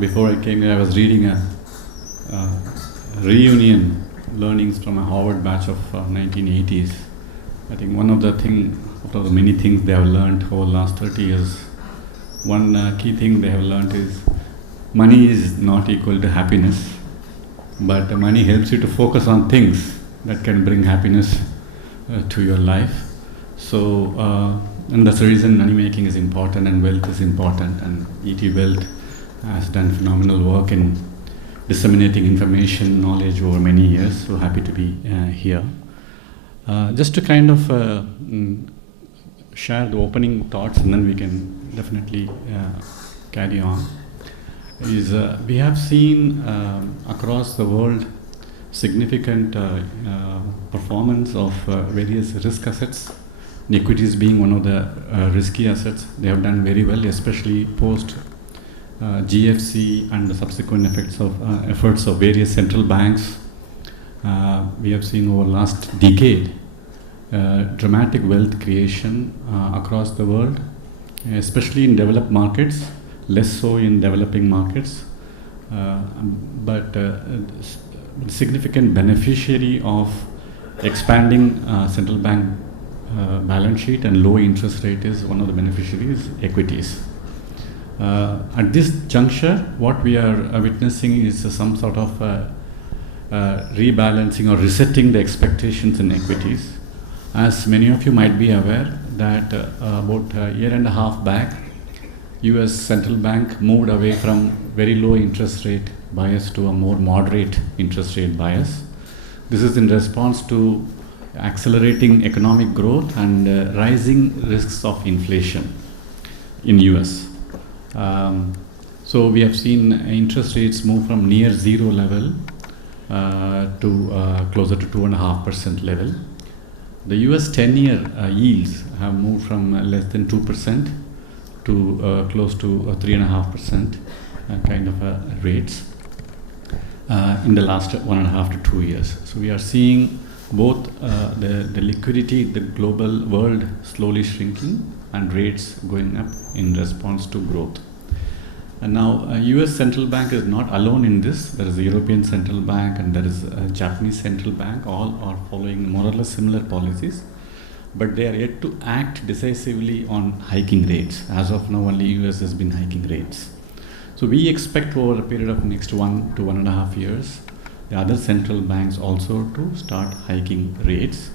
Before I came here, I was reading a reunion learnings from a Harvard batch of 1980s. I think one of the many things they have learned over the last 30 years, one key thing they have learned is money is not equal to happiness, but money helps you to focus on things that can bring happiness to your life. So, and that's the reason money making is important and wealth is important, and E.T. Wealth has done phenomenal work in disseminating information, knowledge over many years. So happy to be here. Just to kind of share the opening thoughts, and then we can definitely carry on. We have seen across the world significant performance of various risk assets, and equities being one of the risky assets. They have done very well, especially post GFC and the subsequent efforts of various central banks. We have seen over the last decade dramatic wealth creation across the world, especially in developed markets, less so in developing markets, but significant beneficiary of expanding central bank balance sheet and low interest rate is one of the beneficiaries, equities. At this juncture, what we are witnessing is some sort of rebalancing or resetting the expectations in equities. As many of you might be aware that about a year and a half back, US Central Bank moved away from very low interest rate bias to a more moderate interest rate bias. This is in response to accelerating economic growth and rising risks of inflation in US. So we have seen interest rates move from near zero level to closer to 2.5% level. The US 10-year yields have moved from less than 2% to close to 3.5% kind of rates in the last 1.5 to 2 years. So we are seeing both the liquidity, the global world slowly shrinking, and rates going up in response to growth. And now US Central Bank is not alone in this. There is the European Central Bank and there is a Japanese Central Bank. All are following more or less similar policies, but they are yet to act decisively on hiking rates. As of now, only US has been hiking rates. So we expect over a period of next 1 to 1.5 years, the other central banks also to start hiking rates,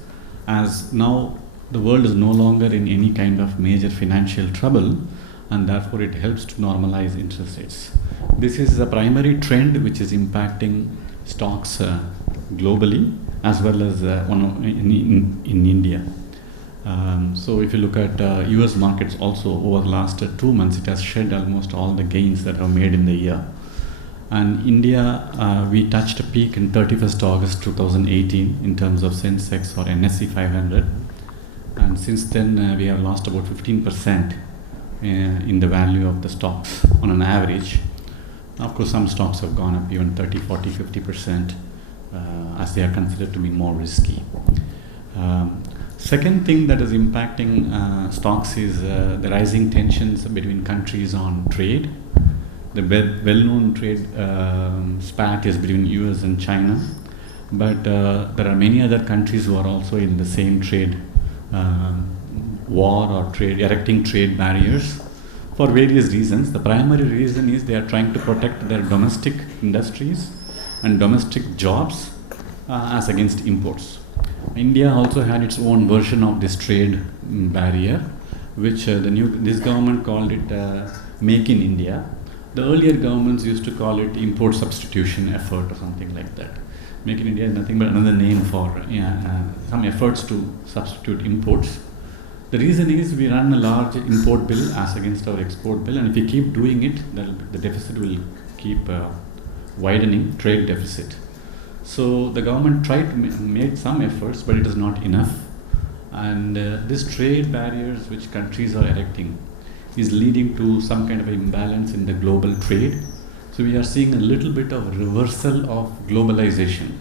as now the world is no longer in any kind of major financial trouble, and therefore it helps to normalize interest rates. This is a primary trend which is impacting stocks globally as well as in India. So if you look at US markets also, over the last 2 months it has shed almost all the gains that are made in the year. And India, we touched a peak in 31st August 2018 in terms of Sensex or NSE 500. And since then we have lost about 15% in the value of the stocks on an average. Of course, some stocks have gone up even 30, 40, 50% as they are considered to be more risky. Second thing that is impacting stocks is the rising tensions between countries on trade. The well-known trade spat is between US and China, but there are many other countries who are also in the same trade war or erecting trade barriers for various reasons. The primary reason is they are trying to protect their domestic industries and domestic jobs as against imports. India also had its own version of this trade barrier, which this government called it Make in India. The earlier governments used to call it import substitution effort or something like that. Make in India is nothing but another name for some efforts to substitute imports. The reason is we run a large import bill as against our export bill, and if we keep doing it, the deficit will keep widening, trade deficit. So the government tried to make some efforts, but it is not enough. And these trade barriers which countries are erecting is leading to some kind of imbalance in the global trade. So we are seeing a little bit of reversal of globalization.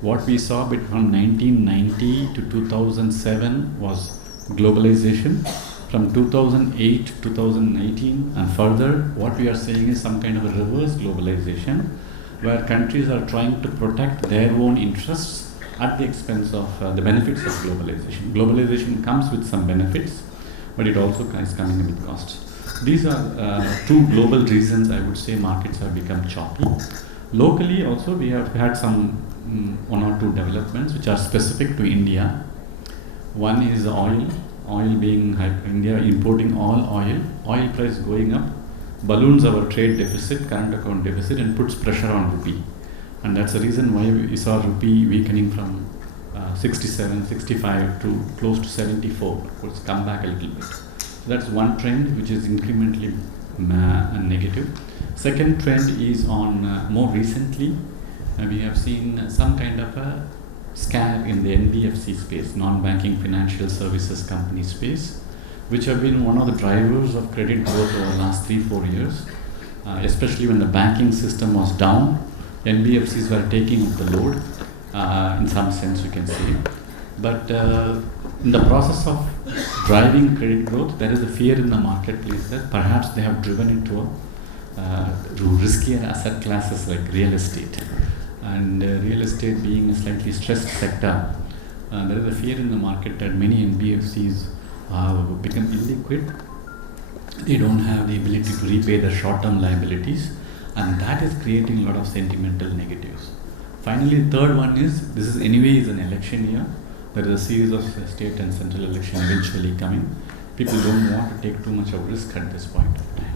What we saw from 1990 to 2007 was globalization. From 2008 to 2019 and further, what we are seeing is some kind of a reverse globalization, where countries are trying to protect their own interests at the expense of the benefits of globalization. Globalization comes with some benefits, but it also is coming with costs. These are two global reasons I would say markets have become choppy. Locally also we have had some one or two developments which are specific to India. One is oil being India importing all oil price going up, balloons our trade deficit, current account deficit, and puts pressure on rupee. And that's the reason why we saw rupee weakening from 67, 65 to close to 74. It's come back a little bit. So that's one trend which is incrementally negative. Second trend is on more recently, we have seen some kind of a scare in the NBFC space, non-banking financial services company space, which have been one of the drivers of credit growth over the last 3-4 years, especially when the banking system was down. NBFCs were taking up the load, in some sense you can say. But in the process of driving credit growth, there is a fear in the marketplace that perhaps they have driven into riskier asset classes like real estate. And real estate being a slightly stressed sector, there is a fear in the market that many NBFCs have become illiquid. They don't have the ability to repay the short-term liabilities, and that is creating a lot of sentimental negatives. Finally, the third one is, this is an election year. There is a series of state and central election eventually coming. People don't want to take too much of risk at this point of time.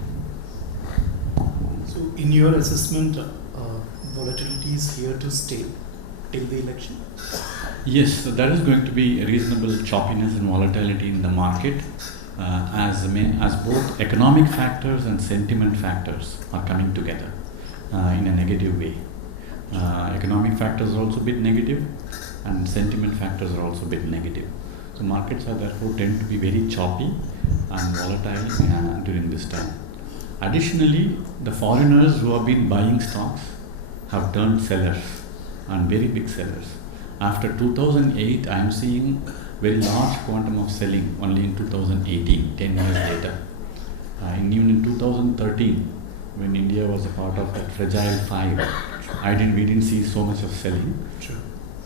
So in your assessment, volatility is here to stay till the election? Yes, so there is going to be a reasonable choppiness and volatility in the market as both economic factors and sentiment factors are coming together in a negative way. Economic factors are also a bit negative, and sentiment factors are also a bit negative. So markets are therefore tend to be very choppy and volatile during this time. Additionally, the foreigners who have been buying stocks have turned sellers, and very big sellers. After 2008, I am seeing very large quantum of selling only in 2018, 10 years later. Even in 2013, when India was a part of that fragile five, we didn't see so much of selling. Sure.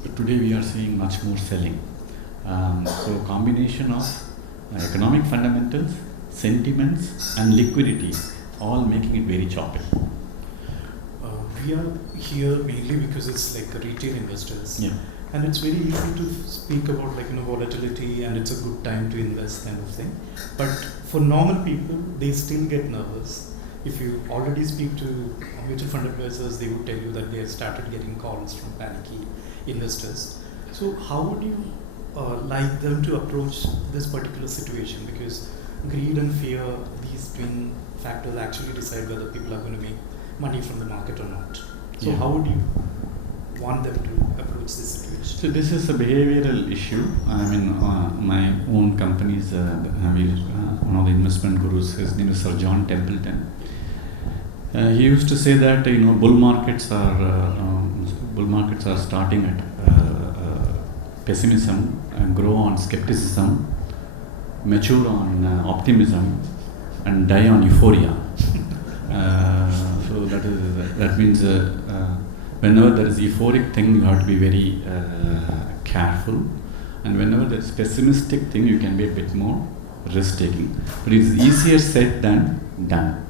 But today we are seeing much more selling. So a combination of economic fundamentals, sentiments, and liquidity, all making it very choppy. We are here mainly because it's like retail investors. Yeah. And it's very easy to speak about volatility and it's a good time to invest kind of thing. But for normal people, they still get nervous. If you already speak to mutual fund advisors, they would tell you that they have started getting calls from panicky investors. So how would you like them to approach this particular situation? Because greed and fear, these twin factors actually decide whether people are going to make money from the market or not. So how would you want them to approach this situation? So this is a behavioral issue. I mean, my own company's one of the investment gurus, his name is Sir John Templeton. He used to say that bull markets are starting at pessimism and grow on skepticism, mature on optimism, and die on euphoria. So that means whenever there is euphoric thing, you have to be very careful, and whenever there is pessimistic thing, you can be a bit more risk-taking. But it's easier said than done,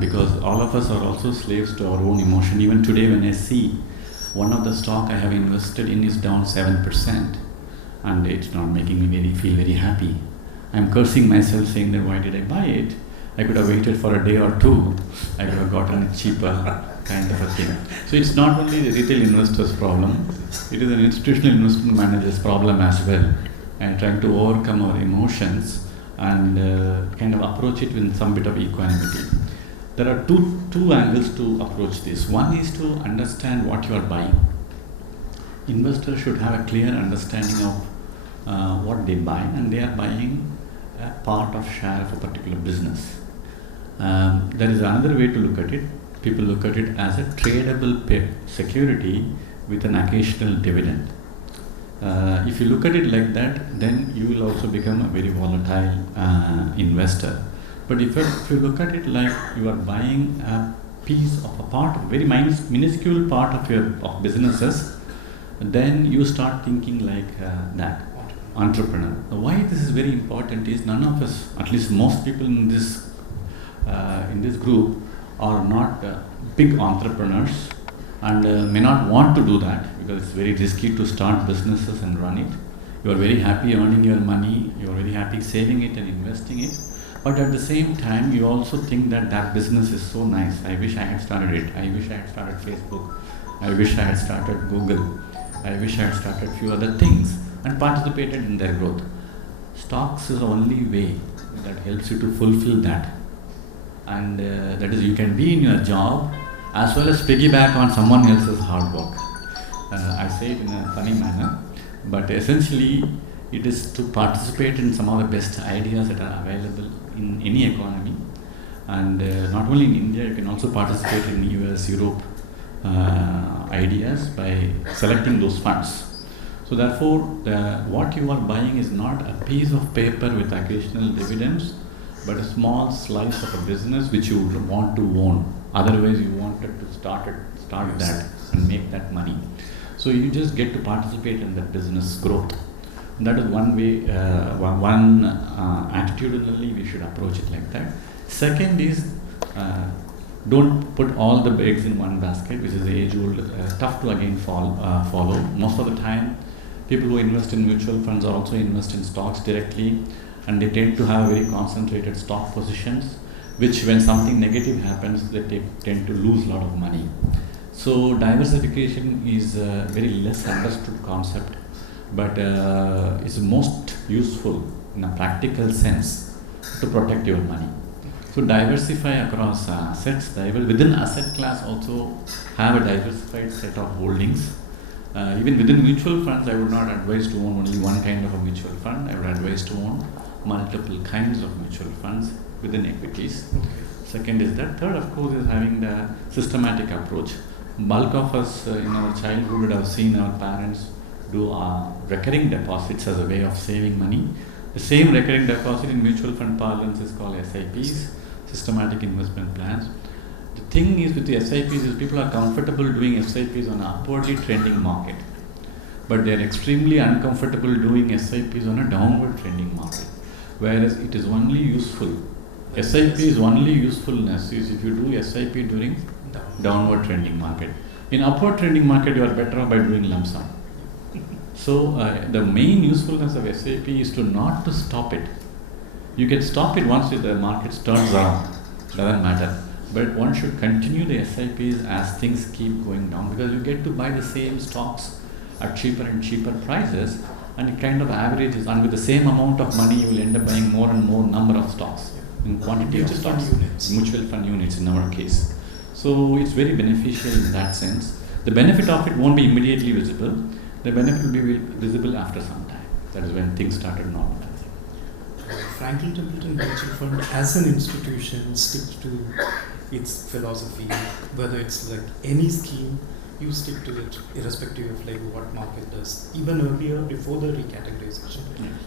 because all of us are also slaves to our own emotion. Even today, when I see one of the stock I have invested in is down 7%, and it's not making me feel very happy. I'm cursing myself, saying that why did I buy it? I could have waited for a day or two. I could have gotten it cheaper, kind of a thing. So it's not only the retail investor's problem, it is an institutional investment manager's problem as well. And trying to overcome our emotions and kind of approach it with some bit of equanimity. There are two angles to approach this. One is to understand what you are buying. Investors should have a clear understanding of what they buy, and they are buying a part of share of a particular business. There is another way to look at it. people look at it as a tradable security with an occasional dividend. If you look at it like that, then you will also become a very volatile investor. But if you look at it like you are buying a piece of a part, a very minuscule part of your businesses, then you start thinking like that entrepreneur. Now, why this is very important is none of us, at least most people in this group, are not big entrepreneurs and may not want to do that because it's very risky to start businesses and run it. You are very happy earning your money, you are very happy saving it and investing it, but at the same time you also think that business is so nice. I wish I had started it. I wish I had started Facebook. I wish I had started Google. I wish I had started few other things and participated in their growth. Stocks is the only way that helps you to fulfill that. And that is, you can be in your job as well as piggyback on someone else's hard work. I say it in a funny manner, but essentially it is to participate in some of the best ideas that are available in any economy. And not only in India, you can also participate in US, Europe ideas by selecting those funds. So therefore, what you are buying is not a piece of paper with occasional dividends, but a small slice of a business which you want to own. Otherwise, you wanted to start that and make that money. So you just get to participate in that business growth. And that is one way, attitudinally we should approach it like that. Second is, don't put all the eggs in one basket, which is age-old, tough to again follow. Most of the time, people who invest in mutual funds are also invest in stocks directly, and they tend to have very concentrated stock positions, which when something negative happens, they tend to lose a lot of money. So diversification is a very less understood concept, but is most useful in a practical sense to protect your money. So diversify across assets, within asset class also have a diversified set of holdings. Even within mutual funds, I would not advise to own only one kind of a mutual fund. I would advise to own multiple kinds of mutual funds within equities. Second is that. Third, of course, is having the systematic approach. Bulk of us in our childhood would have seen our parents do recurring deposits as a way of saving money. The same recurring deposit in mutual fund parlance is called SIPs, systematic investment plans. The thing is with the SIPs is people are comfortable doing SIPs on an upwardly trending market, but they are extremely uncomfortable doing SIPs on a downward trending market. Whereas it is only useful, SIP is only usefulness is if you do SIP during downward trending market. In upward trending market, you are better off by doing lump sum. So the main usefulness of SIP is to not to stop it. You can stop it once the market turns around, doesn't matter. But one should continue the SIPs as things keep going down, because you get to buy the same stocks at cheaper and cheaper prices, and it kind of averages, and with the same amount of money you will end up buying more and more number of stocks in quantity of stocks, mutual fund units in our case. So it's very beneficial in that sense. The benefit of it won't be immediately visible. The benefit will be visible after some time. That is when things started normalizing. Franklin Templeton Mutual Fund as an institution sticks to its philosophy, whether it's like any scheme, you stick to it irrespective of like what market does. Even earlier, before the recategorization,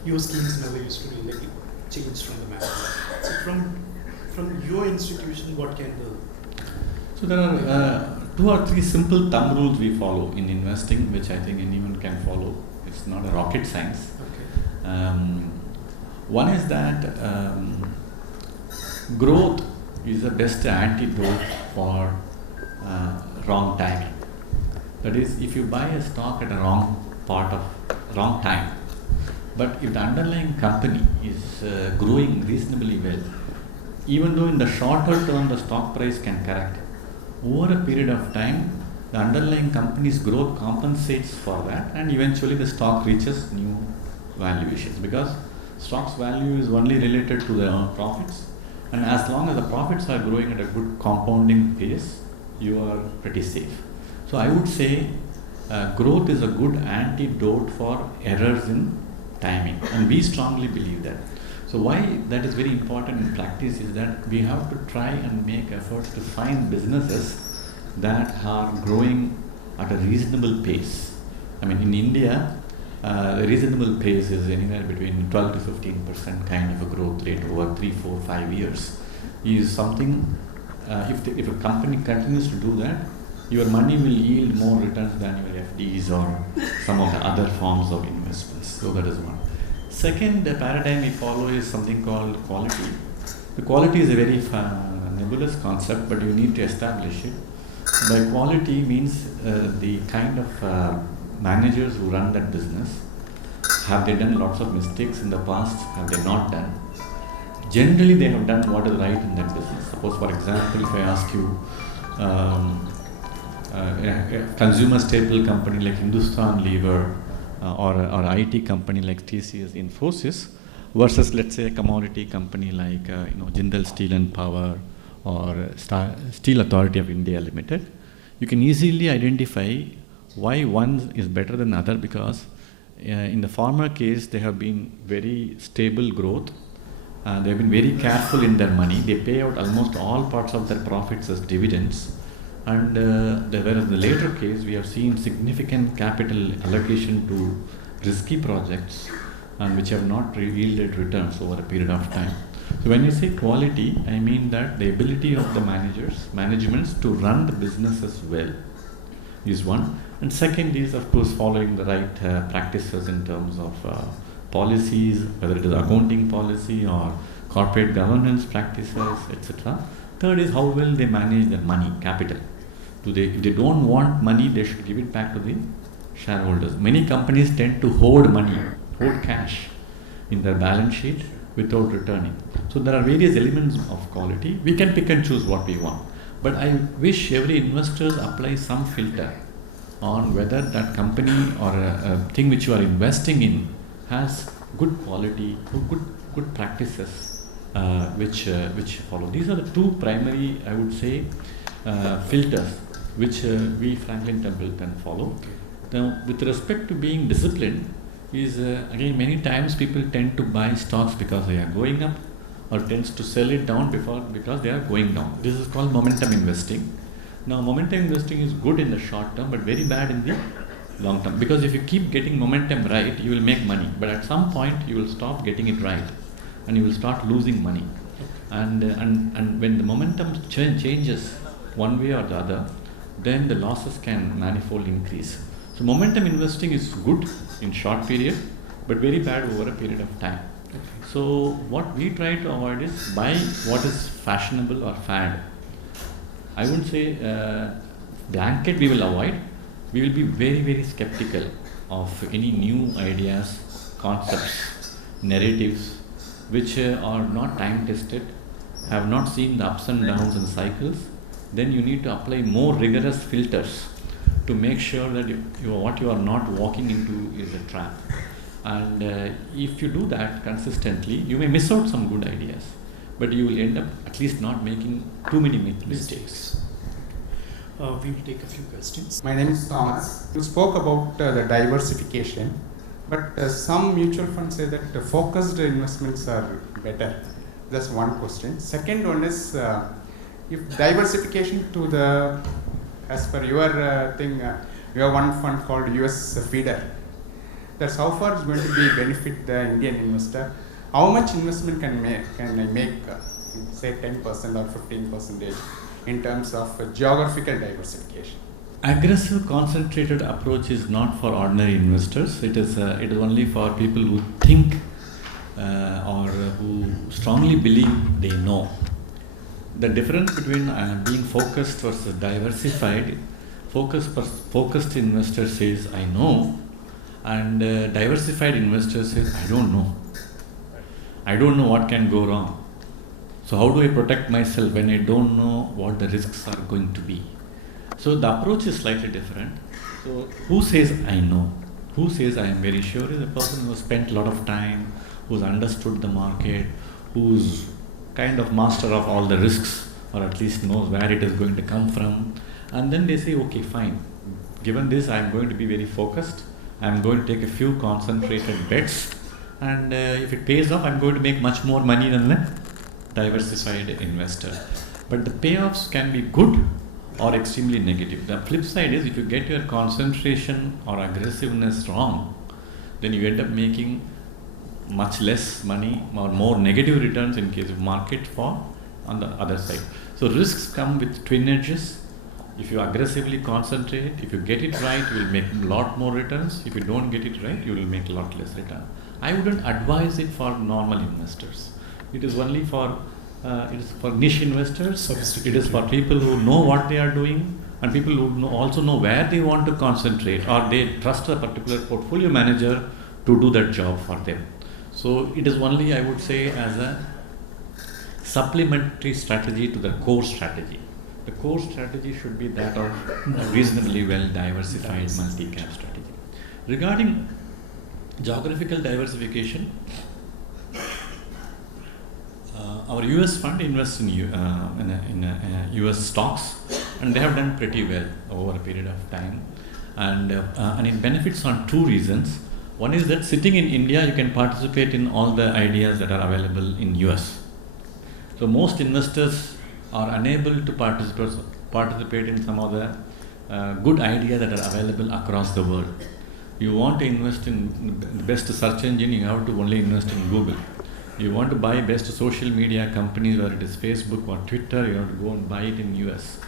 your schemes never used to be like changed from the market. So from your institution, what can the... So there are 2 or 3 simple thumb rules we follow in investing, which I think anyone can follow. It's not a rocket science. Okay. One is that growth is the best antidote for wrong timing. That is, if you buy a stock at a wrong time, but if the underlying company is growing reasonably well, even though in the shorter term the stock price can correct, over a period of time, the underlying company's growth compensates for that, and eventually the stock reaches new valuations, because stock's value is only related to the profits, and as long as the profits are growing at a good compounding pace, you are pretty safe. So I would say growth is a good antidote for errors in timing, and we strongly believe that. So why that is very important in practice is that we have to try and make efforts to find businesses that are growing at a reasonable pace. I mean, in India, the reasonable pace is anywhere between 12 to 15% kind of a growth rate over 3, 4, 5 years. Is something, if a company continues to do that, your money will yield more returns than your FDs or some of the other forms of investments. So that is one. Second, the paradigm we follow is something called quality. The quality is a very nebulous concept, but you need to establish it. By quality means the kind of managers who run that business, have they done lots of mistakes in the past? Have they not done? Generally, they have done what is right in that business. Suppose, for example, if I ask you, a consumer staple company like Hindustan Lever or IT company like TCS Infosys versus, let's say, a commodity company like Jindal Steel and Power or Steel Authority of India Limited, you can easily identify why one is better than the other, because in the former case they have been very stable growth, they have been very careful in their money, they pay out almost all parts of their profits as dividends, and whereas in the later case we have seen significant capital allocation to risky projects and which have not yielded returns over a period of time. So when you say quality, I mean that the ability of the managements to run the businesses well is one. And second is, of course, following the right practices in terms of policies, whether it is accounting policy or corporate governance practices, etc. Third is how well they manage their money, capital. If they don't want money, they should give it back to the shareholders. Many companies tend to hoard money, hoard cash in their balance sheet without returning. So there are various elements of quality. We can pick and choose what we want. But I wish every investor apply some filter on whether that company or a thing which you are investing in has good quality, good practices which follow. These are the two primary, I would say, filters which we Franklin Templeton follow. Now, with respect to being disciplined, is again many times people tend to buy stocks because they are going up, or tends to sell it down because they are going down. This is called momentum investing. Now, momentum investing is good in the short term, but very bad in the long term, because if you keep getting momentum right, you will make money, but at some point you will stop getting it right and you will start losing money. And when the momentum changes one way or the other, then the losses can manifold increase. So momentum investing is good in short period, but very bad over a period of time. So what we try to avoid is buy what is fashionable or fad. I wouldn't say blanket we will avoid. We will be very, very skeptical of any new ideas, concepts, narratives which are not time tested, have not seen the ups and downs and cycles. Then you need to apply more rigorous filters to make sure that what you are not walking into is a trap. And if you do that consistently, you may miss out some good ideas, but you will end up at least not making too many mistakes. We will take a few questions. My name is Thomas. You spoke about the diversification, but some mutual funds say that the focused investments are better. That's one question. Second one is, if diversification to the, as per your thing, you have one fund called US Feeder. That's how far is going to be benefit the Indian investor. How much investment can I make, say 10% or 15% in terms of geographical diversification? Aggressive concentrated approach is not for ordinary investors. It is only for people who think or who strongly believe they know. The difference between being focused versus diversified, focused investor says I know, and diversified investor says I don't know. I don't know what can go wrong. So how do I protect myself when I don't know what the risks are going to be? So the approach is slightly different. So who says I know? Who says I am very sure is a person who has spent a lot of time, who's understood the market, who's kind of master of all the risks, or at least knows where it is going to come from. And then they say, okay, fine. Given this, I am going to be very focused. I am going to take a few concentrated bets, and if it pays off, I'm going to make much more money than the diversified investor. But the payoffs can be good or extremely negative. The flip side is, if you get your concentration or aggressiveness wrong, then you end up making much less money or more negative returns in case of market fall on the other side. So risks come with twin edges. If you aggressively concentrate, if you get it right, you will make a lot more returns. If you don't get it right, you will make a lot less return. I wouldn't advise it for normal investors. It is only for niche investors. It is for people who know what they are doing, and people who also know where they want to concentrate, or they trust a particular portfolio manager to do that job for them. So it is only, I would say, as a supplementary strategy to the core strategy. The core strategy should be that of a reasonably well diversified multi-cap strategy. Regarding geographical diversification, our US fund invests in US stocks, and they have done pretty well over a period of time, and it benefits on two reasons. One is that sitting in India, you can participate in all the ideas that are available in US. So most investors are unable to participate in some of the good ideas that are available across the world. You want to invest in the best search engine, you have to only invest in Google. You want to buy best social media companies, whether it is Facebook or Twitter, you have to go and buy it in US.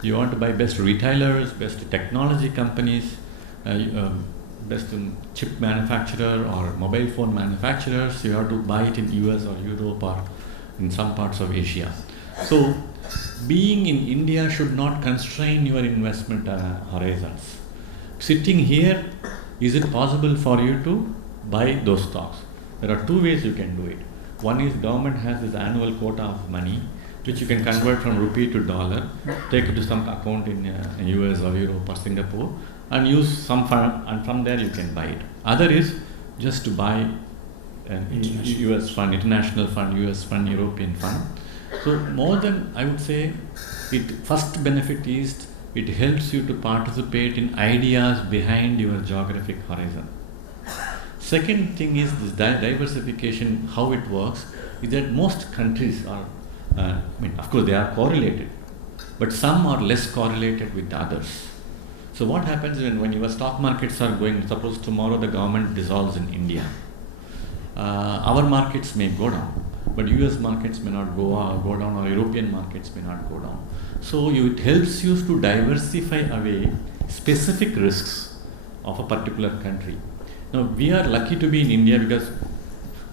You want to buy best retailers, best technology companies, best chip manufacturer or mobile phone manufacturers, you have to buy it in US or Europe or in some parts of Asia. So being in India should not constrain your investment horizons. Sitting here, is it possible for you to buy those stocks? There are two ways you can do it. One is government has this annual quota of money, which you can convert from rupee to dollar, take it to some account in US or Europe or Singapore, and use some fund, and from there you can buy it. Other is just to buy an US fund, international fund, US fund, European fund. So more than, I would say, first benefit is it helps you to participate in ideas behind your geographic horizon. Second thing is this diversification, how it works, is that most countries are, of course they are correlated, but some are less correlated with others. So what happens when your stock markets are going, suppose tomorrow the government dissolves in India, our markets may go down, but US markets may not go down, or European markets may not go down. So it helps you to diversify away specific risks of a particular country. Now we are lucky to be in India because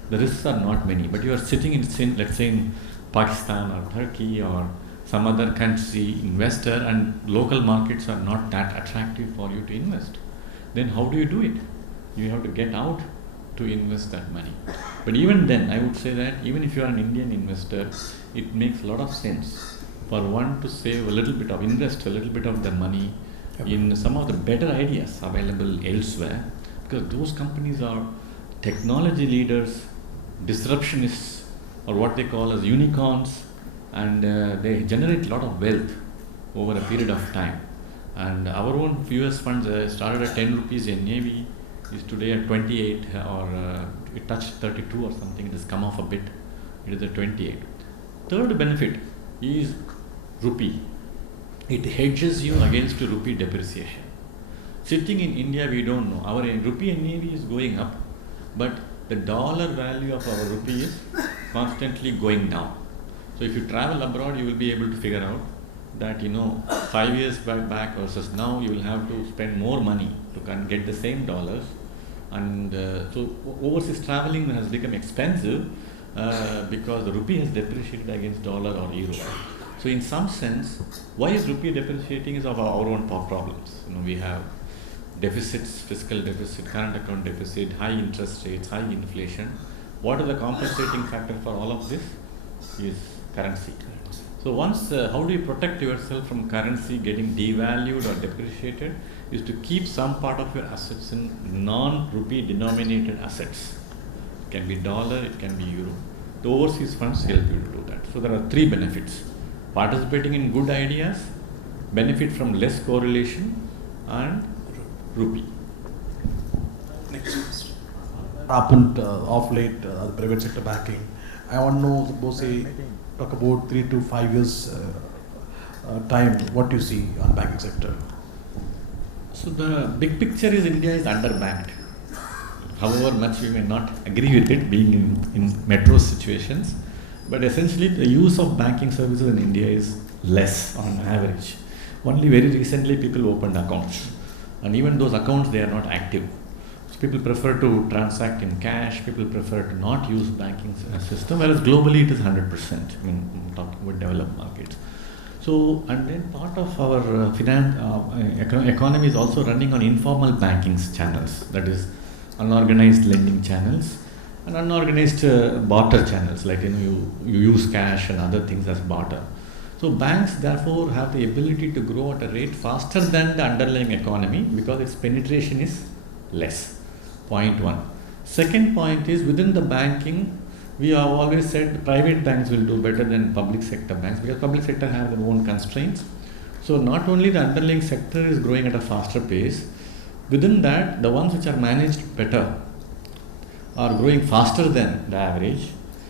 the risks are not many, but you are sitting in, let's say in Pakistan or Turkey or some other country, investor, and local markets are not that attractive for you to invest. Then how do you do it? You have to get out to invest that money. But even then, I would say that even if you are an Indian investor, it makes a lot of sense for one to save a little bit of, invest a little bit of the money in some of the better ideas available elsewhere, because those companies are technology leaders, disruptionists, or what they call as unicorns, and they generate a lot of wealth over a period of time. And our own US funds started at 10 rupees NAV, is today at 28, or it touched 32 or something. It has come off a bit. It is at 28. Third benefit is rupee. It hedges you against rupee depreciation. Sitting in India, we don't know. Our rupee NAV is going up, but the dollar value of our rupee is constantly going down. So if you travel abroad, you will be able to figure out that 5 years back versus now, you will have to spend more money to get the same dollars. And so overseas traveling has become expensive because the rupee has depreciated against dollar or euro. So in some sense, why is rupee depreciating is of our own problems. We have deficits, fiscal deficit, current account deficit, high interest rates, high inflation. What is the compensating factor for all of this is currency. So once, how do you protect yourself from currency getting devalued or depreciated, is to keep some part of your assets in non-rupee denominated assets. It can be dollar, it can be euro. The overseas funds help you to do that. So there are three benefits: participating in good ideas, benefit from less correlation, and rupee. Next question. happened of late, the private sector banking. I want to know, suppose talk about 3 to 5 years time, what do you see on banking sector? So the big picture is India is underbanked. However much we may not agree with it being in metro situations, but essentially the use of banking services in India is less on average. Only very recently people opened accounts, and even those accounts, they are not active. So people prefer to transact in cash, people prefer to not use banking system, whereas globally it is 100%. I mean, I'm talking about developed markets. So, and then part of our economy is also running on informal banking channels, that is unorganized lending channels and unorganized barter channels, like you use cash and other things as barter. So banks therefore have the ability to grow at a rate faster than the underlying economy because its penetration is less. Point one. Second point is, within the banking, we have always said private banks will do better than public sector banks because public sector have their own constraints. So not only the underlying sector is growing at a faster pace, within that the ones which are managed better are growing faster than the average,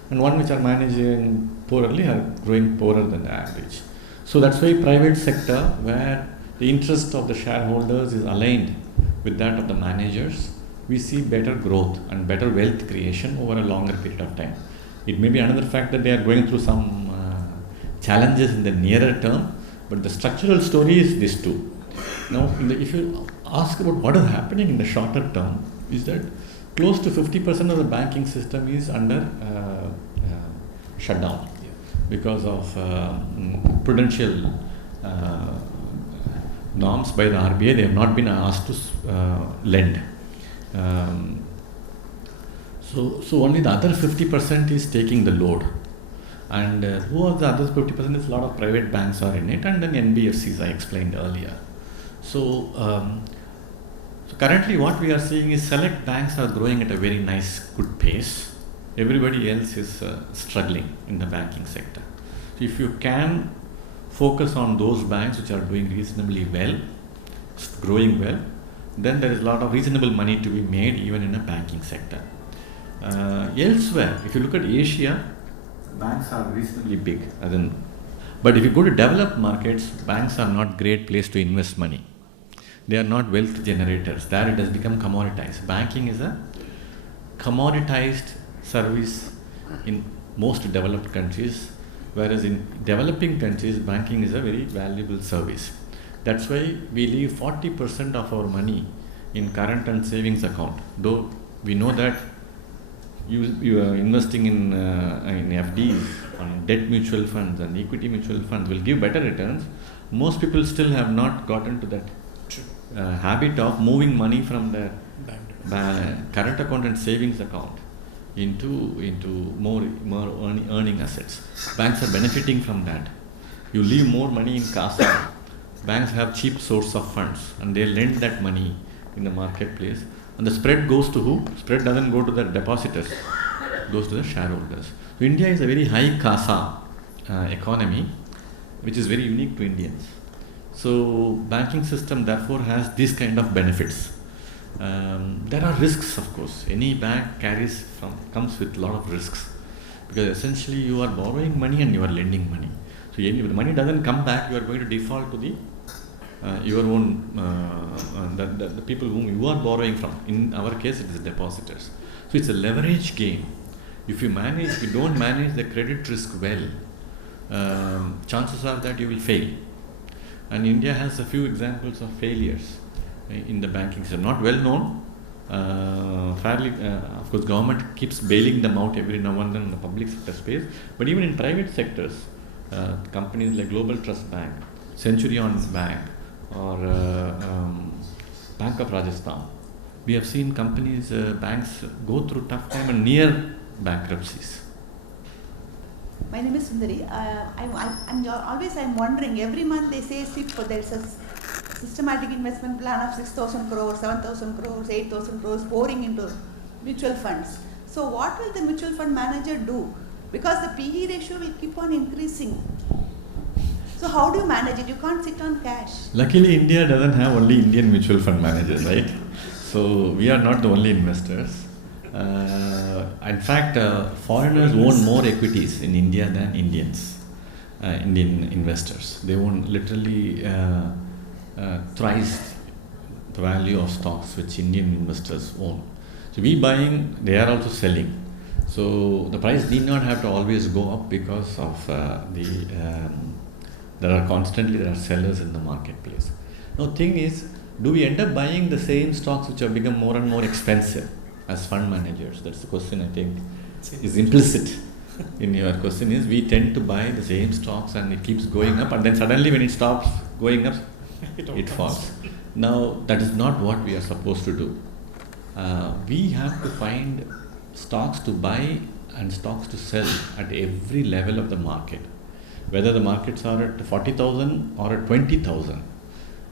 and one which are managing poorly are growing poorer than the average. So that's why private sector, where the interest of the shareholders is aligned with that of the managers, we see better growth and better wealth creation over a longer period of time. It may be another fact that they are going through some challenges in the nearer term, but the structural story is this too. Now, if you ask about what is happening in the shorter term, is that close to 50% of the banking system is under shutdown because of prudential norms by the RBI. They have not been asked to lend. So only the other 50% is taking the load, and who are the other 50%? Is a lot of private banks are in it, and then NBFCs I explained earlier. So currently what we are seeing is select banks are growing at a very nice, good pace. Everybody else is struggling in the banking sector. So if you can focus on those banks which are doing reasonably well, growing well, then there is a lot of reasonable money to be made even in a banking sector. Elsewhere, if you look at Asia, banks are reasonably big. But if you go to developed markets, banks are not great place to invest money. They are not wealth generators. There it has become commoditized. Banking is a commoditized service in most developed countries, whereas in developing countries, banking is a very valuable service. That's why we leave 40% of our money in current and savings account. Though we know that you are investing in FDs, on debt mutual funds and equity mutual funds will give better returns. Most people still have not gotten to that habit of moving money from the current account and savings account into more earning assets. Banks are benefiting from that. You leave more money in CASA. Banks have cheap source of funds and they lend that money in the marketplace, and the spread goes to who? Spread doesn't go to the depositors, it goes to the shareholders. So India is a very high CASA economy, which is very unique to Indians. So banking system therefore has these kind of benefits. There are risks, of course. Any bank comes with a lot of risks, because essentially you are borrowing money and you are lending money. So if the money doesn't come back, you are going to default to the your own the people whom you are borrowing from. In our case, it is depositors. So it's a leverage game. If you don't manage the credit risk well, chances are that you will fail. And India has a few examples of failures in the banking system, not well known. Of course, government keeps bailing them out every now and then in the public sector space. But even in private sectors, companies like Global Trust Bank, Centurion Bank, or Bank of Rajasthan, we have seen companies, banks go through tough time and near bankruptcies. My name is Sundari. I'm wondering, every month they say there's a systematic investment plan of 6,000 crores, 7,000 crores, 8,000 crores pouring into mutual funds. So what will the mutual fund manager do? Because the PE ratio will keep on increasing. So how do you manage it? You can't sit on cash. Luckily, India doesn't have only Indian mutual fund managers, right? So we are not the only investors. In fact, foreigners own more equities in India than Indians, Indian investors. They own literally thrice the value of stocks which Indian investors own. So we buying, they are also selling. So the price need not have to always go up because of there are sellers in the marketplace. Now thing is, do we end up buying the same stocks which have become more and more expensive as fund managers? That's the question I think is implicit in your question is we tend to buy the same stocks and it keeps going up and then suddenly when it stops going up, it falls. Now that is not what we are supposed to do. We have to find stocks to buy and stocks to sell at every level of the market. Whether the markets are at 40,000 or at 20,000.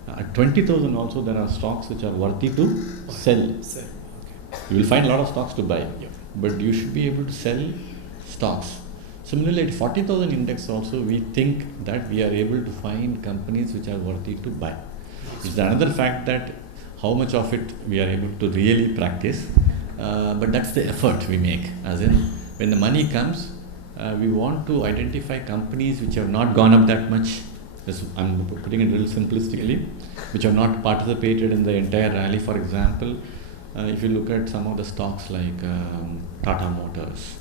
At 20,000 also there are stocks which are worthy to sell. Okay. You will find a lot of stocks to buy, Yep. but you should be able to sell stocks. Similarly, at 40,000 index also, we think that we are able to find companies which are worthy to buy. It's another fact that how much of it we are able to really practice, but that's the effort we make. As in, when the money comes, we want to identify companies which have not gone up that much. I'm putting it real simplistically, which have not participated in the entire rally. For example, if you look at some of the stocks like Tata Motors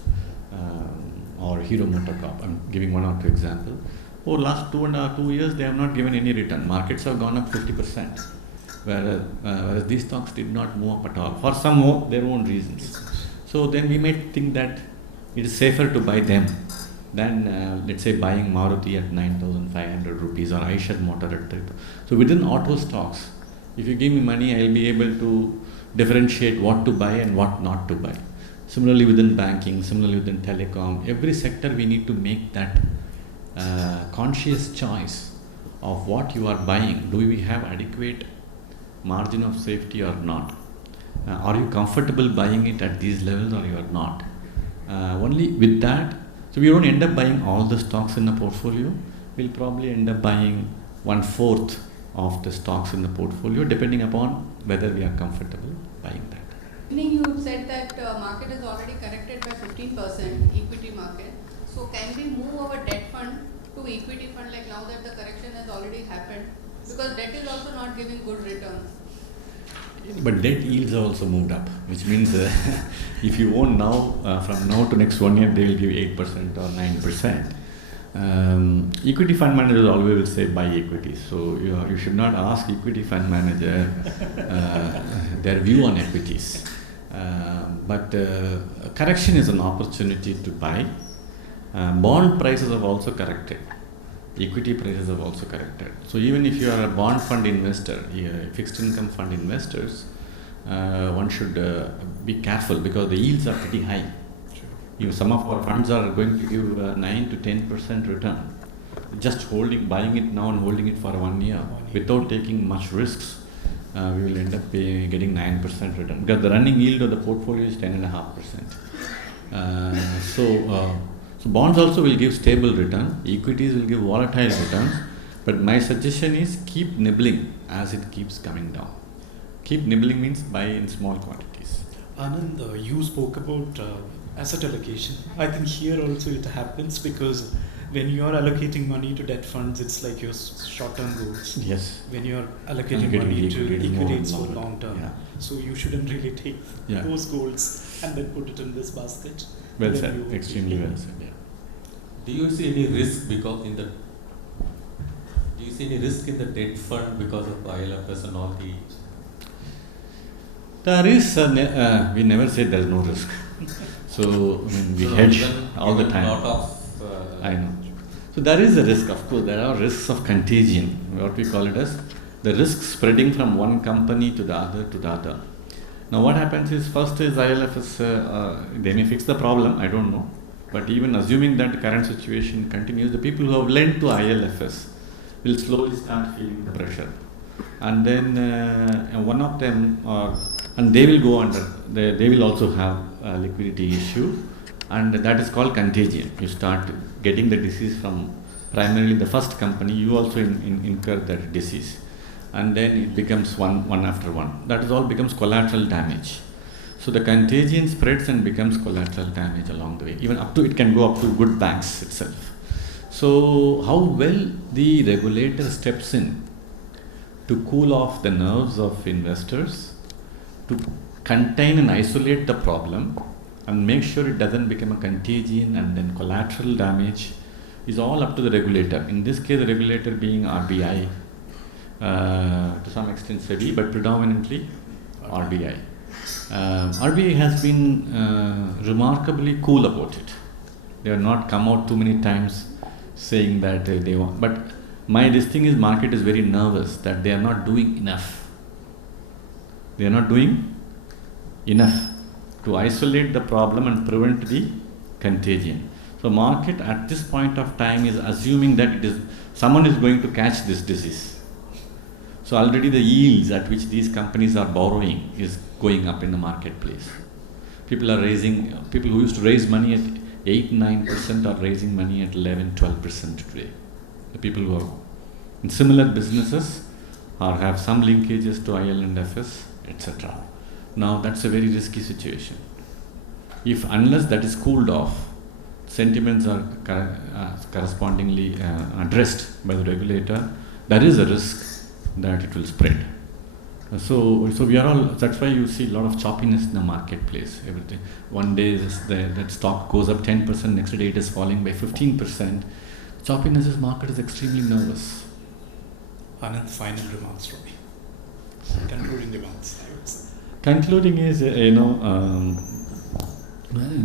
or Hero MotoCorp, I'm giving one or two examples. Over last 2 years, they have not given any return. Markets have gone up 50%, whereas these stocks did not move up at all for some their own reasons. So then we might think that it is safer to buy them than let's say buying Maruti at 9,500 rupees or Eicher Motor at 3,000. So within auto stocks, if you give me money, I will be able to differentiate what to buy and what not to buy. Similarly within banking, similarly within telecom, every sector we need to make that conscious choice of what you are buying. Do we have adequate margin of safety or not? Are you comfortable buying it at these levels or you are not? Only with that, so we don't end up buying all the stocks in the portfolio. We'll probably end up buying 1/4 of the stocks in the portfolio, depending upon whether we are comfortable buying that. You said that market is already corrected by 15%, equity market. So can we move our debt fund to equity fund like now that the correction has already happened? Because debt is also not giving good returns. But debt yields have also moved up, which means if you own now, from now to next 1 year, they will give 8% or 9%. Equity fund managers always will say buy equities. So you should not ask equity fund manager their view on equities. But correction is an opportunity to buy. Bond prices have also corrected. Equity prices have also corrected. So even if you are a bond fund investor, fixed income fund investors, one should be careful because the yields are pretty high. Some of our funds are going to give 9 to 10% return. Just buying it now and holding it for 1 year without taking much risks, we will end up getting 9% return because the running yield of the portfolio is 10.5%. So bonds also will give stable return, equities will give volatile returns, but my suggestion is keep nibbling as it keeps coming down. Keep nibbling means buy in small quantities. Anand, you spoke about asset allocation. I think here also it happens because when you are allocating money to debt funds, it's like your short-term goals. Yes. When you are allocating Getting money to liquidating equity, more it's for and more. long-term. Yeah. So you shouldn't really take Yeah. those goals and then put it in this basket. Well Then said, you- extremely well said. Yeah. Do you see any risk in the debt fund because of ILFS and all the? There is, we never say there is no risk. So, we hedge all the time. Lot of, I know. So there is a risk, of course, there are risks of contagion, what we call it as the risk spreading from one company to the other. Now what happens is, first is ILFS, they may fix the problem, I don't know. But even assuming that the current situation continues, the people who have lent to ILFS will slowly start feeling the pressure. And then one of them, and they will go under, they will also have a liquidity issue, and that is called contagion. You start getting the disease from primarily the first company, you also incur that disease. And then it becomes one after one. That is all becomes collateral damage. So the contagion spreads and becomes collateral damage along the way. Even up to, it can go up to good banks itself. So how well the regulator steps in to cool off the nerves of investors, to contain and isolate the problem and make sure it doesn't become a contagion and then collateral damage, is all up to the regulator. In this case, the regulator being RBI, to some extent SEBI, but predominantly RBI. RBI has been remarkably cool about it. They have not come out too many times saying that they want. But this thing is, market is very nervous that they are not doing enough. They are not doing enough to isolate the problem and prevent the contagion. So market at this point of time is assuming that someone is going to catch this disease. So already the yields at which these companies are borrowing is going up in the marketplace. People who used to raise money at 8-9% are raising money at 11-12% today. The people who are in similar businesses or have some linkages to IL&FS, etc. Now that's a very risky situation. Unless that is cooled off, sentiments are correspondingly addressed by the regulator, there is a risk that it will spread. So we are all, that's why you see a lot of choppiness in the marketplace. Everything. One day that stock goes up 10%, next day it is falling by 15%. Choppiness, this market is extremely nervous. Anand, final remarks from me. Concluding remarks, I would say. Concluding is,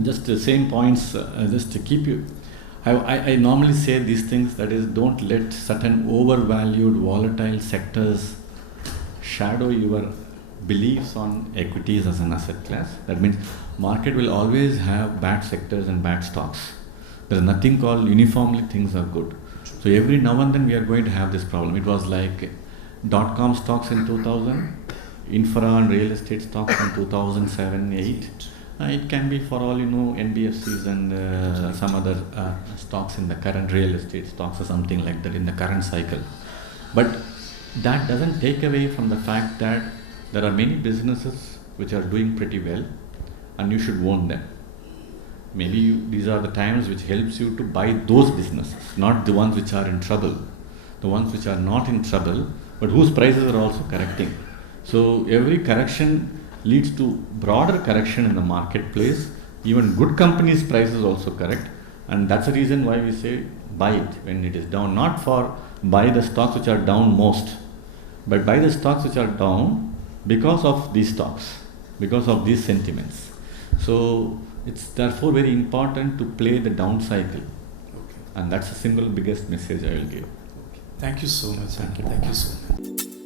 just the same points, just to keep you. I normally say these things, that is, don't let certain overvalued, volatile sectors shadow your beliefs on equities as an asset class. That means market will always have bad sectors and bad stocks. There is nothing called uniformly things are good. So every now and then we are going to have this problem. It was like dot-com stocks in 2000, infra and real estate stocks in 2007-8. It can be, for all you know, NBFCs and some other stocks in the current real estate stocks or something like that in the current cycle. But that doesn't take away from the fact that there are many businesses which are doing pretty well and you should own them. Maybe these are the times which helps you to buy those businesses, not the ones which are in trouble. The ones which are not in trouble, but whose prices are also correcting. So every correction leads to broader correction in the marketplace. Even good companies' prices also correct, and that's the reason why we say buy it when it is down. Not for buy the stocks which are down most, but buy the stocks which are down because of these stocks, because of these sentiments. So it's therefore very important to play the down cycle, and that's the single biggest message I will give. Thank you so much. Thank you. Thank you so much.